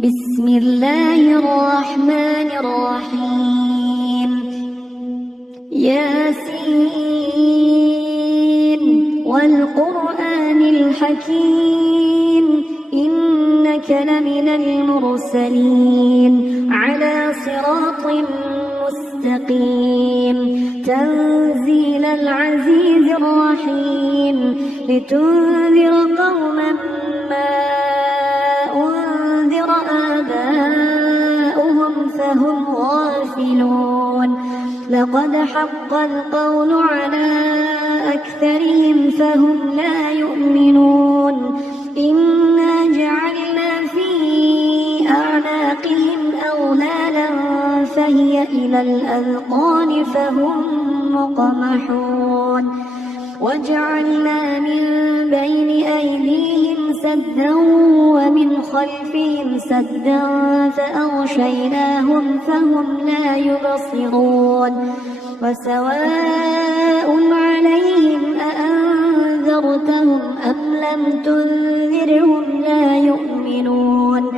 بسم الله الرحمن الرحيم ياسين والقرآن الحكيم إنك لمن المرسلين على صراط مستقيم تنزيل العزيز الرحيم لتنذر قوما ما أنذر آباؤهم فهم غافلون لقد حق القول على أكثرهم فهم لا يؤمنون إنا جعلنا في أعناقهم أغلالا فهي إلى الأذقان فهم مقمحون وجعلنا من بين أيديهم سدا ومن خلفهم سدا فأغشيناهم فهم لا يبصرون وسواء عليهم أأنذرتهم أم لم تنذرهم لا يؤمنون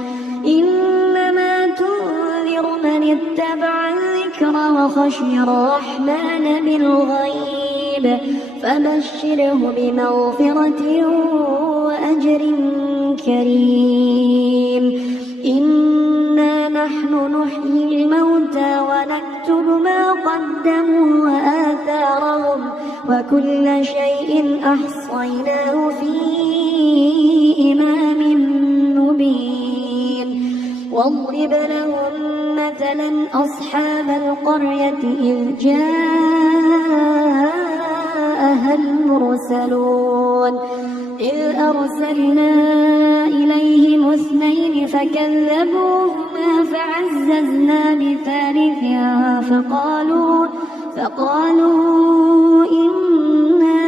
إنما تنذر من اتبع الذكر وخشي الرحمن بالغيب فبشره بمغفرة وأجر كريم إنا نحن نحيي الموتى ونكتب ما قدموا وآثارهم وكل شيء أحصيناه في إمام مبين واضرب لهم مثلا أصحاب القرية إذ جاءها المرسلون إذ أرسلنا إليهم اثنين فكذبوهما فعززنا بثالث فقالوا إنا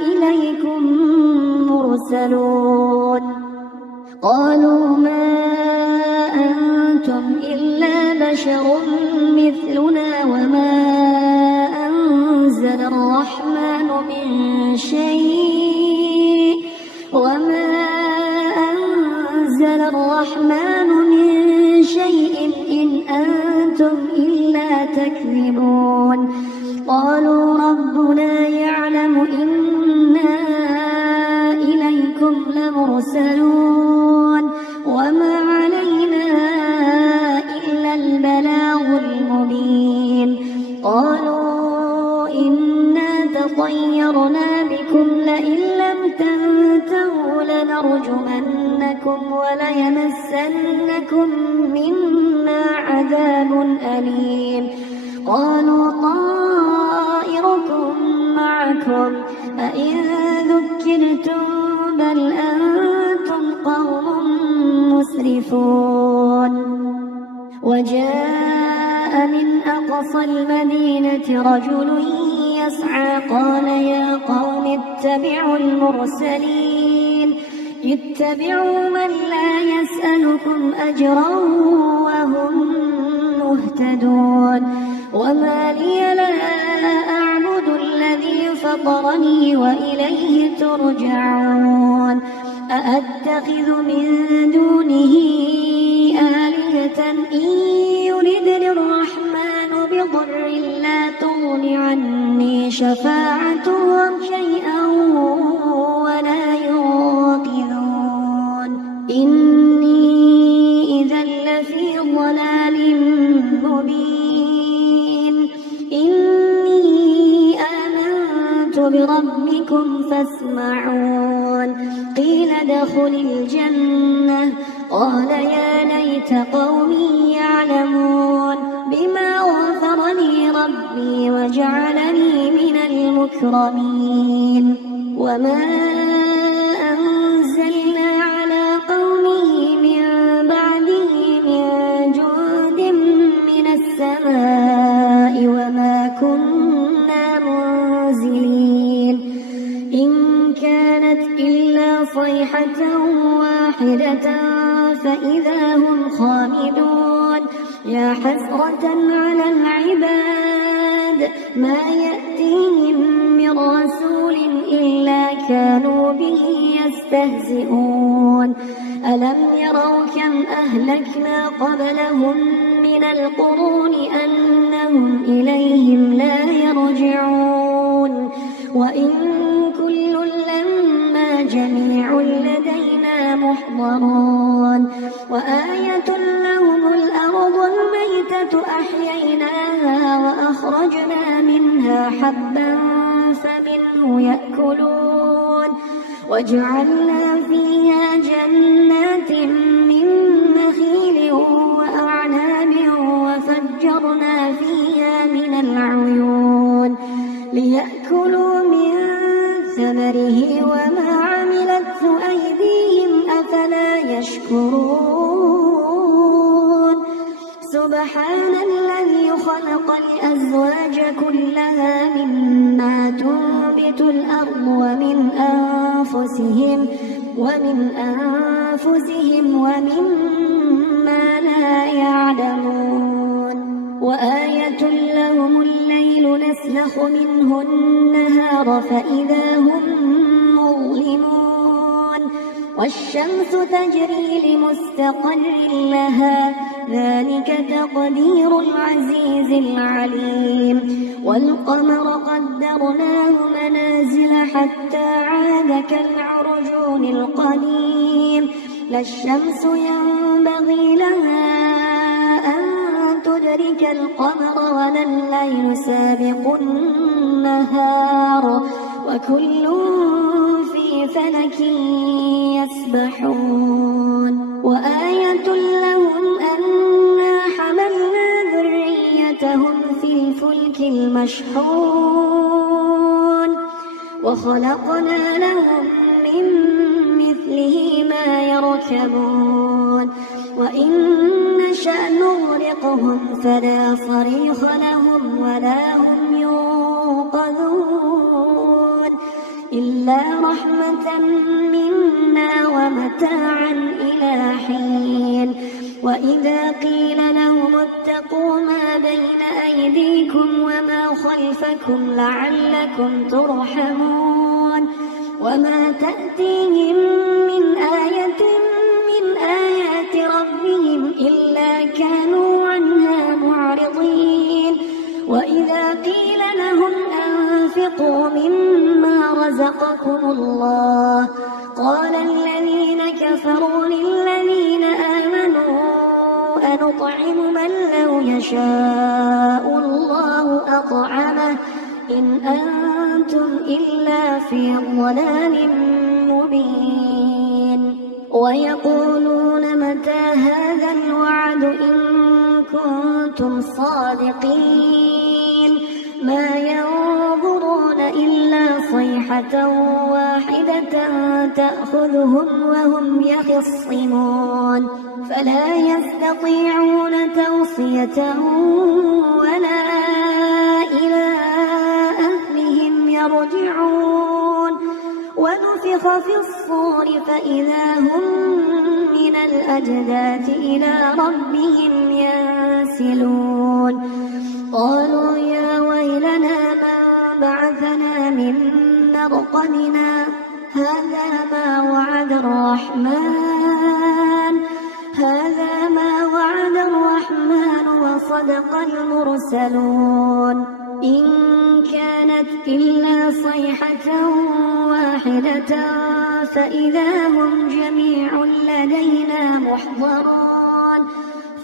إليكم مرسلون قالوا ما أنتم إلا بشر مثلنا وما أنزل الرحمن من شيء إن أنتم إلا تكذبون قالوا ربنا يعلم إنا إليكم لمرسلون وما علينا إلا البلاغ المبين قالوا إنا تطيرنا بكم لئن لم تنتهوا لنرجمنكم وليمسنكم منا عذاب أليم قالوا طائركم معكم أئن ذكرتم بل أنتم قوم مسرفون وجاء من أقصى المدينة رجل يسعى قال يا قوم اتبعوا المرسلين اتبعوا من لا يسألكم أجرا وهم مهتدون وما لي لا أعبد الذي فطرني وإليه ترجعون أأتخذ من دونه آلهة إن يردني الرحمن بضر لا تغن عني شفاعتهم شيئا ولا ينقذون إني إذا لفي ضلال مبين إني آمنت بربكم فاسمعون قيل ادخل الجنة قال يا ليت قومي يعلمون بما غفر لي ربي وجعلني من المكرمين وما أنزلنا على قومه من بعده من جند من السماء وما كنا منزلين إن كانت إلا صيحة واحدة فإذا هم خامدون يا حسرة على العباد ما يأتيهم من رسول إلا كانوا به يستهزئون ألم يروا كم أهلكنا قبلهم من القرون أنهم إليهم لا يرجعون وإن كل لما جميع لدينا محضرون وآية لهم الأرض الميتة أحييناها وأخرجنا منها حبا فمنه يأكلون وجعلنا فيها جنات من نخيل وأعناب وفجرنا فيها من العيون ليأكلوا من ثمره وما عملته أيديهم أفلا يشكرون سبحان الذي خلق الأزواج كلها مما تنبت الأرض ومن أنفسهم ومما لا يعلمون وآية لهم الليل نسلخ منه النهار فإذا هم مظلمون والشمس تجري لمستقر لها ذلك تقدير العزيز العليم والقمر قدرناه منازل حتى عاد كالعرجون القديم لا الشمس ينبغي لها أن تدرك القمر ولا الليل سابق النهار وكل في فلك يسبحون وآية لهم أنا حملنا ذريتهم في الفلك المشحون وخلقنا لهم من مثله ما يركبون وإن نشأ نغرقهم فلا صريخ لهم ولا هم ينقذون إلا رحمة منا ومتاعا إلى حين وإذا قيل لهم اتقوا ما بين أيديكم وما خلفكم لعلكم ترحمون وما تأتيهم من آية من آيات ربهم إلا كانوا عنها معرضين وإذا قيل لهم أنفقوا مما رزقكم الله قال الذين كفروا للذين آمنوا أنطعم من لو يشاء الله أطعمه إن أنتم إلا في ضلال مبين ويقولون متى هذا الوعد إن كنتم صادقين ما ينظرون إلا صيحة واحدة تأخذهم وهم يخصمون فلا يستطيعون توصية ولا إلى أهلهم يرجعون ونفخ في الصور فإذا هم من الأجداث إلى ربهم ينسلون قالوا يا ويلنا من بعثنا من مرقدنا هذا ما وعد الرحمن وصدق المرسلون إن كانت إلا صيحة واحدة فإذا هم جميع لدينا محضرون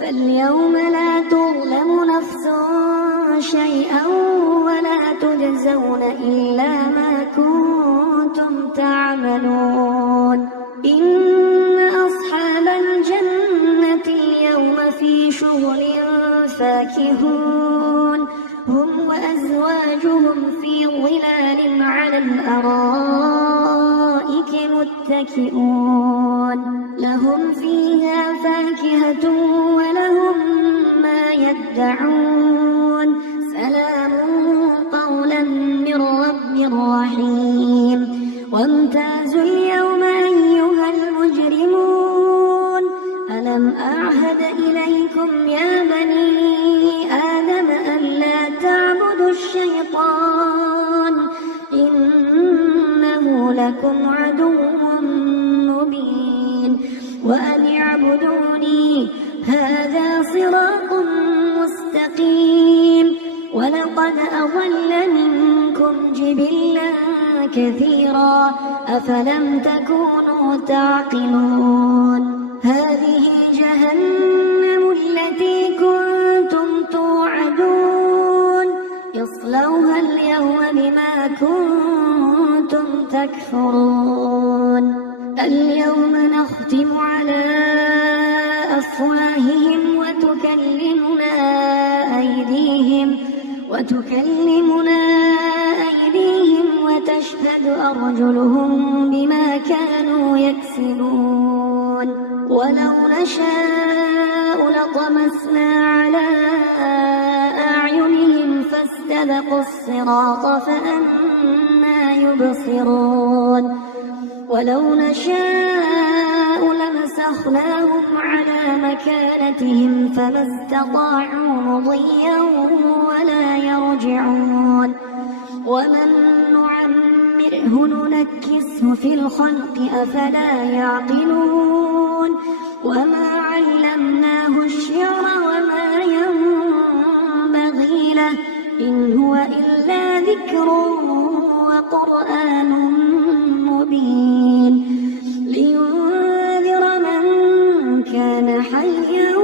فاليوم لا تظلم نفس شيئا ولا تجزون إلا ما كنتم تعملون إن أصحاب الجنة اليوم في شغل فاكهون هم وأزواجهم في ظلال على الأرائك متكئون لهم فيها فاكهة ولهم ما يدعون سلام قولا من رب رحيم وامتازوا اليوم أيها المجرمون ألم أعهد إليكم يا بني آدم ألا تعبدوا الشيطان إنه لكم عدو مبين وأن اعبدوني هذا صراط مستقيم. ولقد أضل منكم جبلا كثيرا أفلم تكونوا تعقلون. هذه جهنم التي كنتم توعدون اصلوها اليوم بما كنتم تكفرون. اليوم نختم على أفواههم وتكلمنا أيديهم وتشهد أرجلهم بما كانوا يكسبون. ولو نشاء لطمسنا على أعينهم فاستبقوا الصراط فأنى يبصرون. ولو نشاء لمسخناهم على مكانتهم فما استطاعوا مضيا ولا يرجعون. ومن نعمره ننكسه في الخلق أفلا يعقلون. وما علمناه الشعر وما ينبغي له إن هو إلا ذكر وقرآن مبين لينذر من كان حيا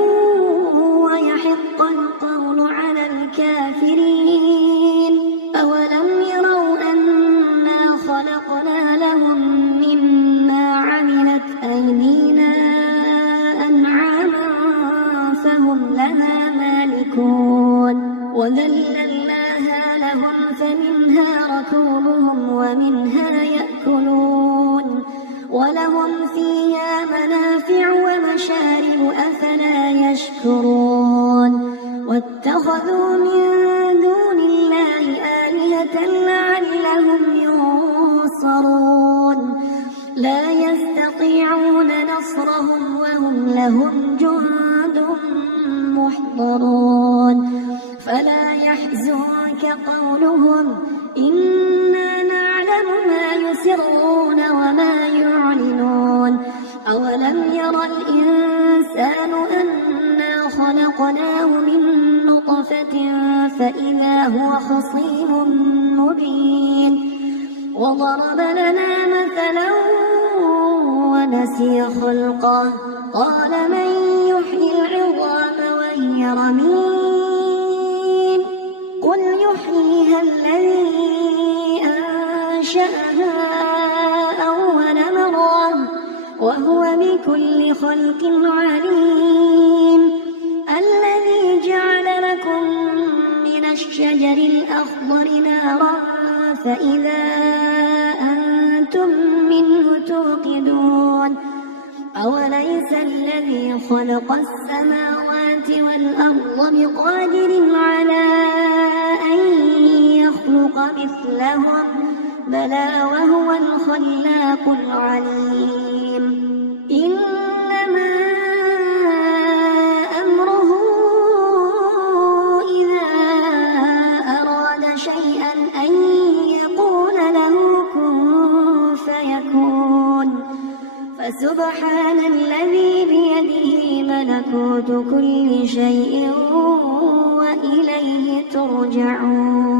ويحق القول على الكافرين. أولم يروا أنا خلقنا لهم مما عملت أيدينا أنعاما فهم لها مالكون. وذللناها لهم فمنها ركوبهم ومنها يأكلون. ولهم فيها منافع ومشارب أفلا يشكرون. واتخذوا من دون الله آلهة لعلهم ينصرون. لا يستطيعون نصرهم وهم لهم جند محضرون. فلا يحزنك قولهم إنا نعلم ما يسرون وما يعلنون. أولم ير الإنسان أنا خلقناه من نطفة فإذا هو خصيم مبين. وضرب لنا مثلا ونسي خلقه قال من يحيي العظام وهي رميم قل يحييها الذي أنشأها أول مرة وهو بكل خلق عليم. الذي جعل لكم من الشجر الأخضر نارا فإذا أنتم منه توقدون. أوليس الذي خلق السماوات والأرض بقادر على أن يخلق مثلهم بلى وهو الخلاق العليم. إنما أمره إذا أراد شيئا أن يقول له كن فيكون. فسبحان الذي بيده ملكوت كل شيء وإليه ترجعون.